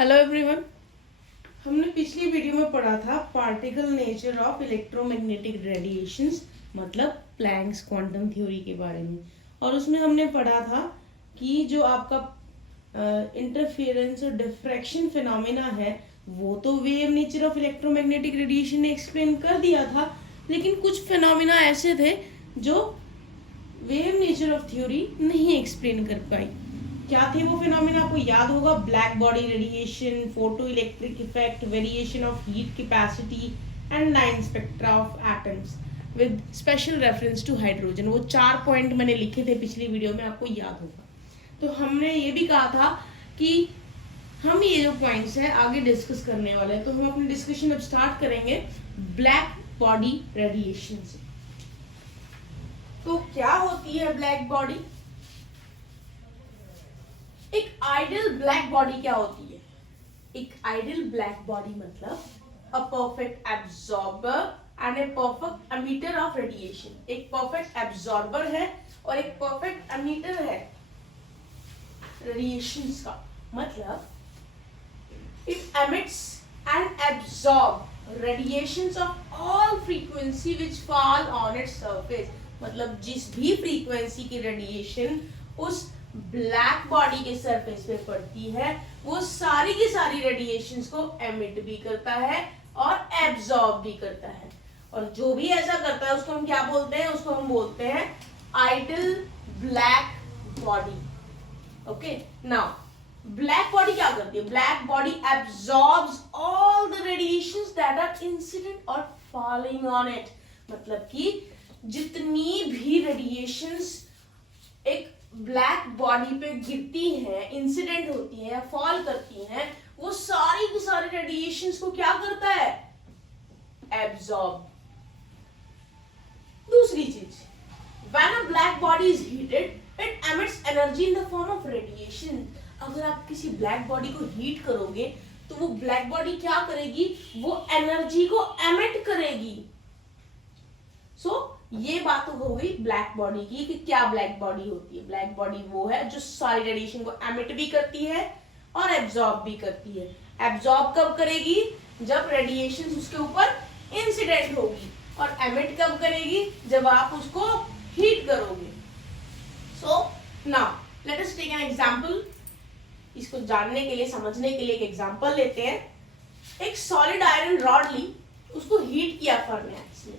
Hello everyone. हमने पिछली video में पढ़ा था particle nature of electromagnetic radiations, मतलब प्लैंक्स क्वांटम थ्योरी के बारे में। और उसमें हमने पढ़ा था कि जो आपका इंटरफेरेंस और डिफ्रैक्शन फिनोमेना है वो तो wave nature of electromagnetic radiation ने एक्सप्लेन कर दिया था, लेकिन कुछ फिनोमेना ऐसे थे जो वेव नेचर ऑफ थ्योरी नहीं एक्सप्लेन कर पाई। क्या थे वो फिनोमेना? आपको याद होगा, black body radiation, photo electric effect, variation of heat capacity and 9 spectra of atoms with special reference to hydrogen. वो 4 पॉइंट मैंने लिखे थे पिछली वीडियो में, आपको याद होगा। तो हमने ये भी कहा था कि हम ये जो पॉइंट्स हैं आगे डिस्कस करने वाले हैं। तो हम अपनी डिस्कशन अब स्टार्ट करेंगे ब्लैक बॉडी रेडिएशन से। तो क्या होती है ब्लैक बॉडी? एक आइडियल ब्लैक बॉडी क्या होती है? एक आइडियल ब्लैक बॉडी मतलब a perfect absorber and a perfect emitter of radiation. एक परफेक्ट एब्जॉर्बर है और एक परफेक्ट एमिटर है रेडिएशंस का। मतलब it emits and absorb radiations of all frequency which fall on its surface. मतलब जिस भी फ्रीक्वेंसी की रेडिएशन उस ब्लैक बॉडी के सरफेस पे पड़ती है वो सारी की सारी रेडिएशंस को एमिट भी करता है और एब्जॉर्ब भी करता है। और जो भी ऐसा करता है उसको हम क्या बोलते हैं? उसको हम बोलते हैं ideal black body. Okay, now black body क्या करती है? Black body absorbs all the radiations that are incident और फॉलिंग ऑन इट। मतलब कि जितनी भी रेडिएशंस एक ब्लैक बॉडी पे गिरती है, इंसिडेंट होती है, फॉल करती हैं, वो सारी की सारी रेडिएशंस को क्या करता है? एब्जॉर्ब। दूसरी चीज, when a black body is heated it emits energy in the form of radiation. अगर आप किसी ब्लैक बॉडी को हीट करोगे तो वो ब्लैक बॉडी क्या करेगी? वो एनर्जी को एमिट करेगी। ये बात हो गई ब्लैक बॉडी की कि क्या ब्लैक बॉडी होती है। ब्लैक बॉडी वो है जो सारी रेडिएशन को एमिट भी करती है और एब्जॉर्ब भी करती है। एब्जॉर्ब कब करेगी? जब रेडिएशन उसके ऊपर इंसिडेंट होगी। और एमिट कब करेगी? जब आप उसको हीट करोगे। So now let us take an example. इसको जानने के लिए, समझने के लिए एक एग्जांपल लेते हैं। एक सॉलिड आयरन रॉड ली, उसको हीट किया फर्नेस में।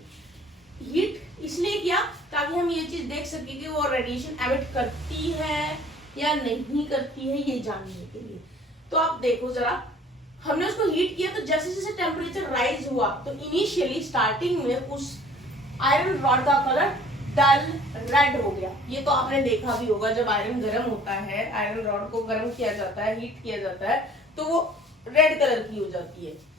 हीट इसलिए किया ताकि हम ये चीज देख सके कि वो रेडिएशन एमिट करती है या नहीं करती है, ये जानने के लिए। तो आप देखो जरा, हमने उसको हीट किया तो जैसे जैसे टेम्परेचर राइज हुआ तो इनिशियली स्टार्टिंग में उस आयरन रॉड का कलर डल रेड हो गया। ये तो आपने देखा भी होगा, जब आयरन गर्म होता है, आयरन रॉड को गर्म किया जाता है, हीट किया जाता है, तो वो रेड कलर की हो जाती है।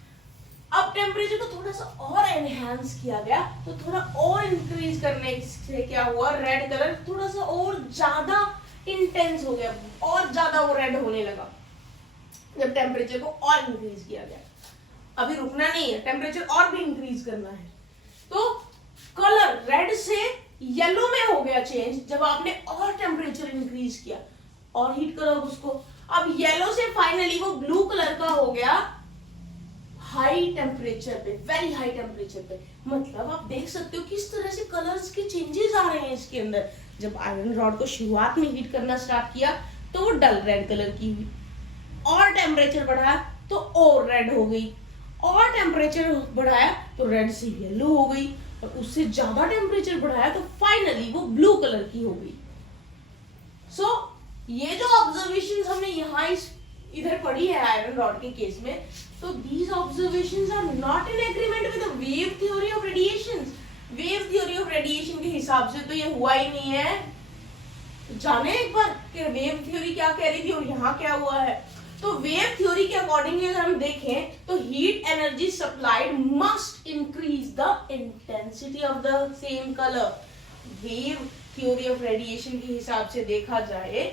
अब टेम्परेचर को थोड़ा सा और एनहांस किया गया तो थोड़ा और इंक्रीज करने से क्या हुआ? रेड कलर थोड़ा सा और ज्यादा इंटेंस हो गया, और ज्यादा वो रेड होने लगा जब टेम्परेचर को और इंक्रीज किया गया। अभी रुकना नहीं है, टेम्परेचर और भी इंक्रीज करना है। तो कलर रेड से येलो में हो गया चेंज जब आपने और टेम्परेचर इंक्रीज किया और हीट करो उसको। अब येलो से फाइनली वो ब्लू कलर का हो गया हाई टेम्परेचर पे, वेरी हाई टेम्परेचर पे। मतलब आप देख सकते हो किस तरह से कलर्स के चेंजेस आ रहे हैं इसके अंदर। जब आयरन रॉड को शुरुआत में हीट करना स्टार्ट किया तो वो डल रेड कलर की हुई, और टेम्परेचर बढ़ाया तो और रेड हो गई, और टेम्परेचर बढ़ाया तो रेड से येलो हो गई, और उससे ज्यादा टेम्परेचर बढ़ाया तो फाइनली वो ब्लू कलर की हो गई। ये जो ऑब्जर्वेशन हमने यहाँ इधर पढ़ी है आयरन रॉड के केस में, तो these observations are not in agreement with the wave theory of radiations. Wave theory of radiation के हिसाब से तो ये हुआ ही नहीं है। तो जाने एक बार कि वेव थ्योरी क्या कह रही थी और यहाँ क्या हुआ है। तो वेव थ्योरी के अकॉर्डिंगली अगर हम देखें तो heat energy supplied must increase the intensity of the same colour. Wave theory of radiation के हिसाब से देखा जाए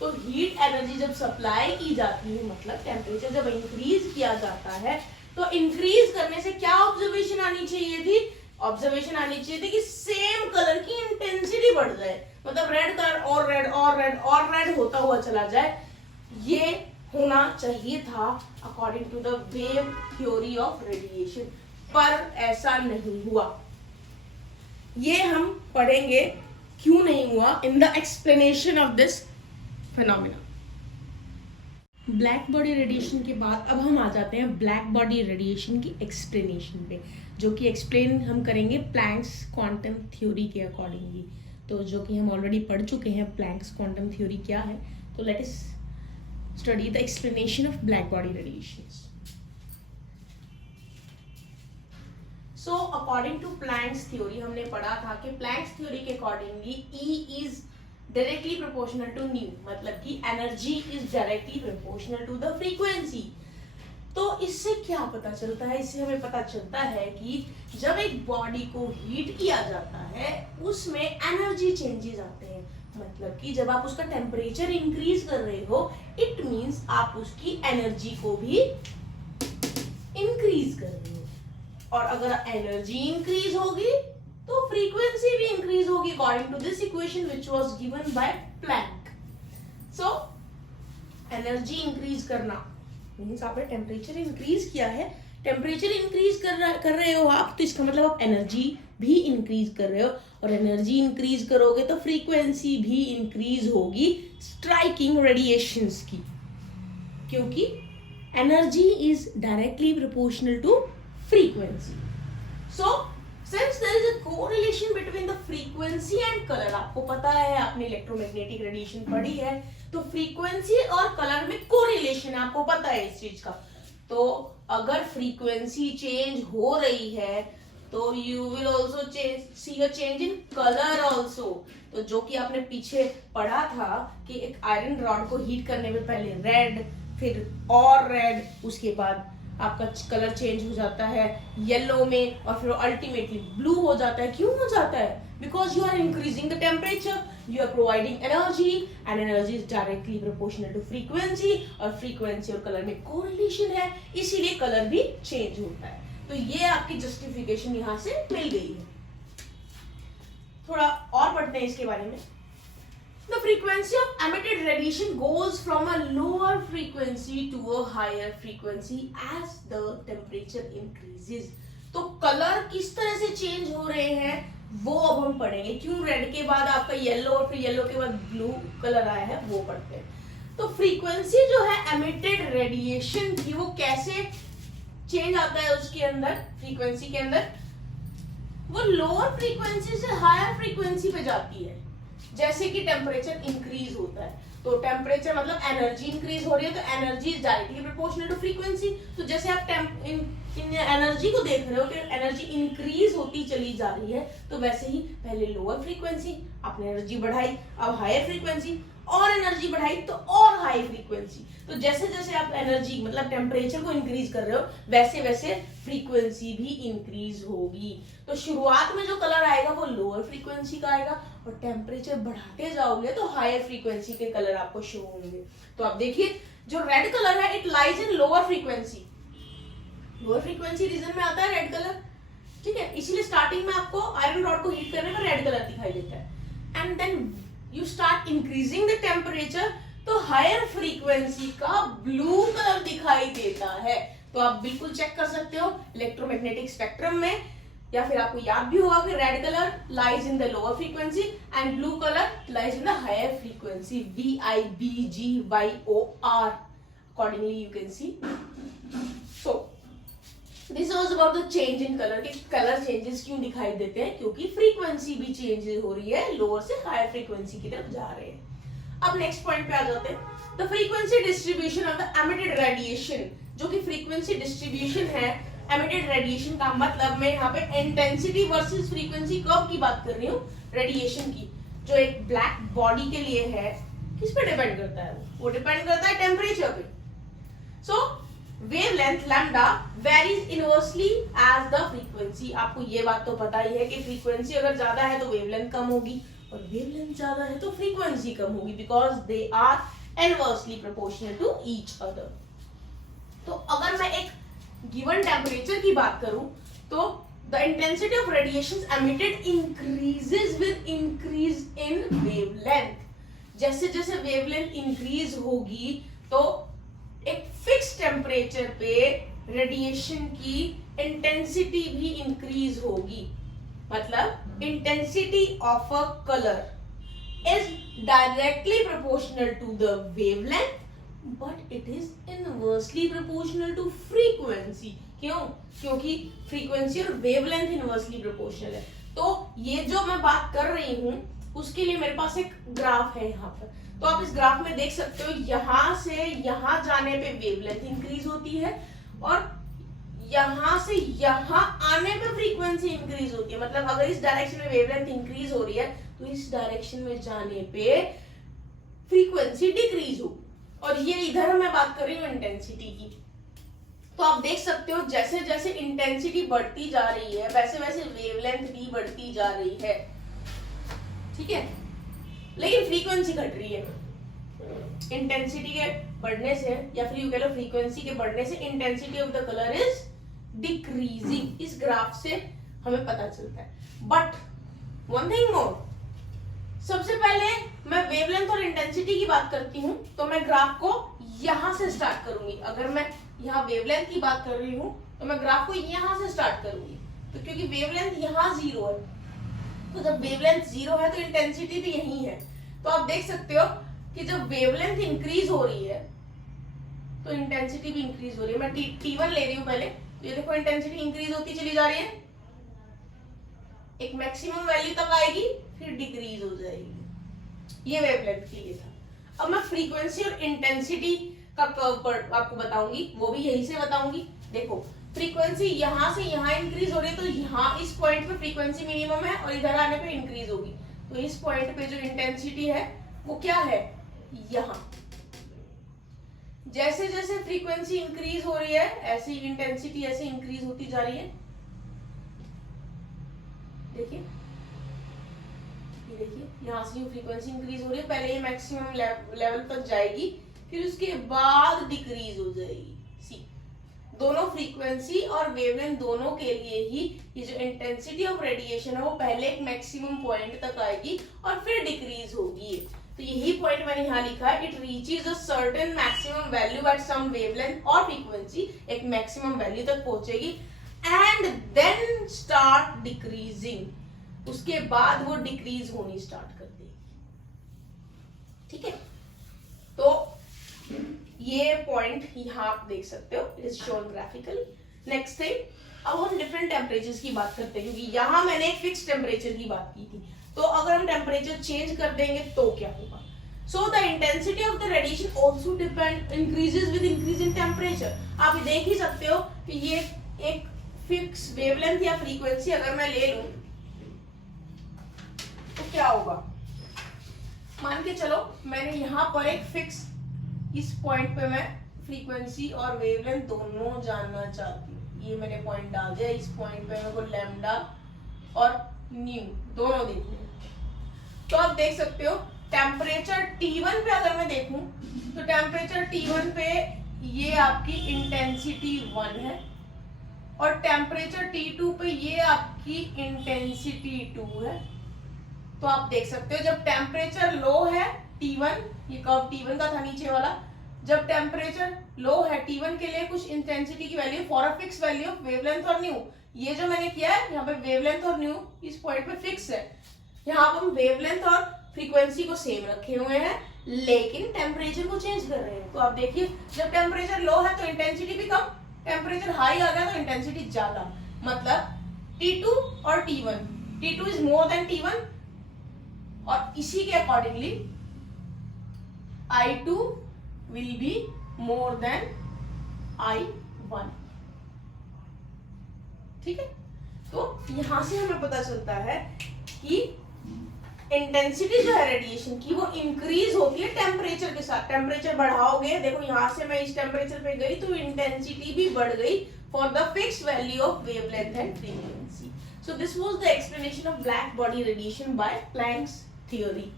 तो हीट एनर्जी जब सप्लाई की जाती है, मतलब टेम्परेचर जब इंक्रीज किया जाता है, तो इंक्रीज करने से क्या ऑब्जर्वेशन आनी चाहिए थी? ऑब्जर्वेशन आनी चाहिए थी कि सेम कलर की इंटेंसिटी बढ़ जाए। मतलब रेड कलर और रेड और रेड और रेड होता हुआ चला जाए। ये होना चाहिए था according to the wave theory of radiation, पर ऐसा नहीं हुआ। ये हम पढ़ेंगे क्यों नहीं हुआ in the explanation of this phenomena. Black body radiation के बाद अब हम आ जाते हैं ब्लैक बॉडी रेडिएशन की एक्सप्लेनेशन पे, जो कि एक्सप्लेन हम करेंगे प्लैंक्स क्वांटम थ्योरी के अकॉर्डिंगली। तो जो कि हम ऑलरेडी पढ़ चुके हैं प्लैंक्स क्वांटम थ्योरी क्या है, तो let us study the explanation of black body radiations. So according to Planck's theory हमने पढ़ा था कि प्लैंक्स थ्योरी के accordingly E is directly proportional to nu, मतलब कि energy is directly proportional to the frequency. तो इससे क्या पता चलता है? इससे हमें पता चलता है कि जब एक बॉडी को हीट किया जाता है उसमें एनर्जी चेंजेस आते हैं, मतलब कि जब आप उसका टेम्परेचर इंक्रीज कर रहे हो इट मींस आप उसकी एनर्जी को भी इंक्रीज कर रहे हो, और अगर एनर्जी इंक्रीज होगी तो फ्रीक्वेंसी भी इंक्रीज होगी according to this equation which was given by Planck. So energy increase करना मींस आपने टेम्परेचर इंक्रीज किया है, टेम्परेचर इंक्रीज कर रहे हो आप, तो इसका मतलब आप एनर्जी भी इंक्रीज कर रहे हो, और एनर्जी इंक्रीज करोगे तो फ्रीक्वेंसी भी इंक्रीज होगी स्ट्राइकिंग रेडिएशंस की, क्योंकि energy is directly proportional to frequency. So since there is a correlation between the frequency and color, आपको पता है आपने इलेक्ट्रोमैग्नेटिक रेडिएशन पढ़ी है, तो फ्रीक्वेंसी और कलर में कोरिलेशन आपको पता है इस चीज का। तो अगर फ्रीक्वेंसी चेंज हो रही है तो you will also see a change in colour also. तो जो कि आपने पीछे पढ़ा था कि एक आयरन रॉड को हीट करने में पहले रेड, फिर और रेड, उसके बाद आपका कलर चेंज हो जाता है येलो में, और फिर अल्टीमेटली ब्लू हो जाता है। क्यों हो जाता है? Because you are increasing the temperature, you are providing energy, and energy is directly proportional to frequency, और फ्रीक्वेंसी और कलर में कोरिलेशन है, इसीलिए कलर भी चेंज होता है। तो ये आपकी जस्टिफिकेशन यहाँ से मिल गई है। थोड़ा और पढ़ते हैं इसके बारे में। The frequency of emitted radiation goes from a lower frequency to a higher frequency as the temperature increases. तो कलर किस तरह से चेंज हो रहे हैं वो अब हम पढ़ेंगे। क्यों रेड के बाद आपका येलो और फिर येलो के बाद ब्लू कलर आया है वो पढ़ते हैं। तो फ्रीक्वेंसी जो है एमिटेड रेडिएशन की वो कैसे चेंज आता है उसके अंदर, फ्रीक्वेंसी के अंदर वो लोअर फ्रीक्वेंसी से हायर फ्रीक्वेंसी पे जाती है। जैसे कि टेम्परेचर इंक्रीज होता है तो टेम्परेचर मतलब एनर्जी इंक्रीज हो रही है, तो energy is directly proportional to frequency. तो जैसे आप एनर्जी को देख रहे हो कि एनर्जी इंक्रीज होती चली जा रही है, तो वैसे ही पहले लोअर फ्रीक्वेंसी आपने एनर्जी बढ़ाई, अब हायर फ्रीक्वेंसी और एनर्जी बढ़ाई तो और हाई फ्रीक्वेंसी। तो जैसे जैसे आप एनर्जी मतलब टेम्परेचर को इंक्रीज कर रहे हो वैसे वैसे फ्रीक्वेंसी भी इंक्रीज होगी। तो शुरुआत में जो कलर आएगा वो लोअर फ्रीक्वेंसी का आएगा, और टेम्परेचर बढ़ाते जाओगे तो हायर फ्रीक्वेंसी के कलर आपको शो होंगे। तो आप देखिए जो रेड कलर है it lies in lower frequency, lower frequency region में आता है रेड कलर, ठीक है। इसीलिए स्टार्टिंग में आपको आयरन रॉड को हीट करने में रेड कलर दिखाई देता है, and then you start increasing the temperature तो हायर फ्रीक्वेंसी का ब्लू कलर दिखाई देता है। तो आप बिल्कुल चेक कर सकते हो इलेक्ट्रोमैग्नेटिक स्पेक्ट्रम में, या फिर आपको याद भी होगा कि red colour lies in the lower frequency and blue colour lies in the higher frequency, VIBGYOR accordingly you can see. So this was about the change in color के कलर चेंजेस क्यों दिखाई देते हैं, क्योंकि फ्रीक्वेंसी भी change हो रही है, लोअर से हायर फ्रीक्वेंसी की तरफ जा रहे हैं। अब नेक्स्ट पॉइंट पे आ जाते हैं। The frequency distribution of the emitted radiation, जो कि फ्रीक्वेंसी डिस्ट्रीब्यूशन है एमिटेड रेडिएशन का, मतलब मैं यहाँ पे इंटेंसिटी वर्सेस फ्रीक्वेंसी कर्व की बात कर रही हूँ रेडिएशन की, जो एक ब्लैक बॉडी के लिए है। किस पे डिपेंड करता है? वो डिपेंड करता है टेम्परेचर पे। So wavelength lambda varies inversely as the frequency. आपको ये बात तो पता ही है कि फ्रीक्वेंसी अगर ज्यादा है तो वेवलेंथ कम होगी, और वेवलेंथ ज्यादा है तो फ्रीक्वेंसी कम होगी, because they are inversely proportional to each other. तो अगर मैं एक गिवन टेम्परेचर की बात करूं तो the intensity of radiation emitted increases with increase in wavelength. जैसे जैसे वेवलेंथ इंक्रीज होगी तो फिक्स टेम्परेचर पे रेडिएशन की इंटेंसिटी भी इंक्रीज होगी। मतलब intensity of a colour is directly proportional to the wavelength, but it is inversely proportional to frequency। क्यों? क्योंकि frequency और wavelength inversely proportional है। तो ये जो मैं बात कर रही हूँ उसके लिए मेरे पास एक ग्राफ है यहाँ पर। तो आप इस ग्राफ में देख सकते हो यहाँ से यहाँ जाने पे वेवलेंथ इंक्रीज होती है और यहाँ से यहाँ आने पे फ्रीक्वेंसी इंक्रीज होती है। मतलब अगर इस डायरेक्शन में वेवलेंथ इंक्रीज हो रही है तो इस डायरेक्शन में जाने पे फ्रीक्वेंसी डिक्रीज हो। और ये इधर मैं बात कर रही हूँ इंटेंसिटी की। तो आप देख सकते हो जैसे जैसे इंटेंसिटी बढ़ती जा रही है वैसे वैसे वेवलेंथ भी बढ़ती जा रही है, ठीक है, लेकिन फ्रीक्वेंसी घट रही है। इंटेंसिटी के बढ़ने से या फिर यू कह लो फ्रीक्वेंसी के बढ़ने से intensity of the colour is decreasing. इस ग्राफ से हमें पता चलता है। बट वन थिंग मोर, सबसे पहले मैं वेवलेंथ और इंटेंसिटी की बात करती हूँ तो मैं ग्राफ को यहां से स्टार्ट करूंगी। अगर मैं यहाँ वेवलेंथ की बात कर रही हूँ तो मैं ग्राफ को यहां से स्टार्ट करूंगी। तो क्योंकि वेवलेंथ यहाँ 0 है, तो जब वेवलेंथ 0 है तो इंटेंसिटी भी यही है। तो आप देख सकते हो कि जब वेवलेंथ इंक्रीज हो रही है तो इंटेंसिटी भी इंक्रीज हो रही है। मैं T1 ले रही हूँ पहले, तो ये देखो इंटेंसिटी इंक्रीज होती चली जा रही है, एक मैक्सिमम वैल्यू तक आएगी फिर डिक्रीज हो जाएगी। ये वेवलेंथ के लिए था। अब मैं फ्रीक्वेंसी और इंटेंसिटी का कर्व पर आपको बताऊंगी, वो भी यही से बताऊंगी। देखो फ्रीक्वेंसी यहाँ से यहाँ इंक्रीज हो रही है तो यहाँ इस पॉइंट पे फ्रीक्वेंसी मिनिमम है और इधर आने पे इंक्रीज होगी। तो इस पॉइंट पे जो इंटेंसिटी है वो क्या है, यहाँ। जैसे जैसे फ्रीक्वेंसी इंक्रीज हो रही है ऐसे ही इंटेंसिटी ऐसे इंक्रीज होती जा रही है। देखिए यहाँ से फ्रीक्वेंसी इंक्रीज हो रही है, पहले ये मैक्सिमम लेवल तक जाएगी फिर उसके बाद डिक्रीज हो जाएगी। सी, दोनों फ्रीक्वेंसी और वेवलेंथ दोनों के लिए ही ये जो इंटेंसिटी ऑफ रेडिएशन है वो पहले एक मैक्सिमम पॉइंट तक आएगी और फिर डिक्रीज होगी। तो यही पॉइंट मैंने यहाँ लिखा है, it reaches a certain maximum value at some wavelength और फ्रीक्वेंसी, एक मैक्सिमम वैल्यू तक पहुंचेगी एंड देन स्टार्ट डिक्रीजिंग, उसके बाद वो डिक्रीज होनी स्टार्ट कर देगी। ठीक है, तो ये पॉइंट यहाँ आप देख सकते हो, it is shown graphically. Next thing, अब हम डिफरेंट टेम्परेचर्स की बात करते हैं क्योंकि यहाँ मैंने एक फिक्स टेम्परेचर की बात की थी। तो अगर हम टेम्परेचर चेंज कर देंगे तो क्या होगा? So the intensity of the radiation also depend increases with increase in temperature. आप देख ही सकते हो कि ये एक फिक्स वेवलेंथ या फ्रीक्वेंसी अगर मैं ले लूं तो क्या होगा, मान के चलो मैंने यहाँ पर एक फिक्स, इस पॉइंट पे मैं फ्रीक्वेंसी और वेवलेंथ दोनों जानना चाहती हूँ। ये मैंने पॉइंट डाल दिया, इस पॉइंट पे मेरे को लैम्डा और न्यू दोनों देखने हैं। तो आप देख सकते हो टेम्परेचर T1 पे अगर मैं देखूं तो टेम्परेचर T1 पे ये आपकी इंटेंसिटी 1 है और टेम्परेचर T2 पे ये आपकी इंटेंसिटी 2 है। तो आप देख सकते हो जब टेम्परेचर लो है T1, ये कर्व T1 का था नीचे वाला, जब टेम्परेचर लो है T1 के लिए कुछ इंटेंसिटी की value for a fix value of wavelength और न्यू। ये जो मैंने किया है यहाँ पे वेवलेंथ और न्यू इस पॉइंट पे फिक्स है। यहाँ पर हम वेवलेंथ और फ्रीक्वेंसी को सेम रखे हुए हैं लेकिन टेम्परेचर को चेंज कर रहे हैं। तो आप देखिए जब टेम्परेचर लो है तो इंटेंसिटी भी कम, टेम्परेचर हाई आ गया तो इंटेंसिटी ज्यादा। मतलब T2 और T1, T2 is more than T1 और इसी के accordingly I2 will be more than I1। ठीक है, तो यहां से हमें पता चलता है कि इंटेंसिटी जो है रेडिएशन की वो इंक्रीज होती है टेम्परेचर के साथ। टेम्परेचर बढ़ाओगे, देखो यहां से मैं इस टेम्परेचर पे गई तो इंटेंसिटी भी बढ़ गई for the fixed value of wavelength and frequency. So this was the explanation of black body radiation by Planck's theory.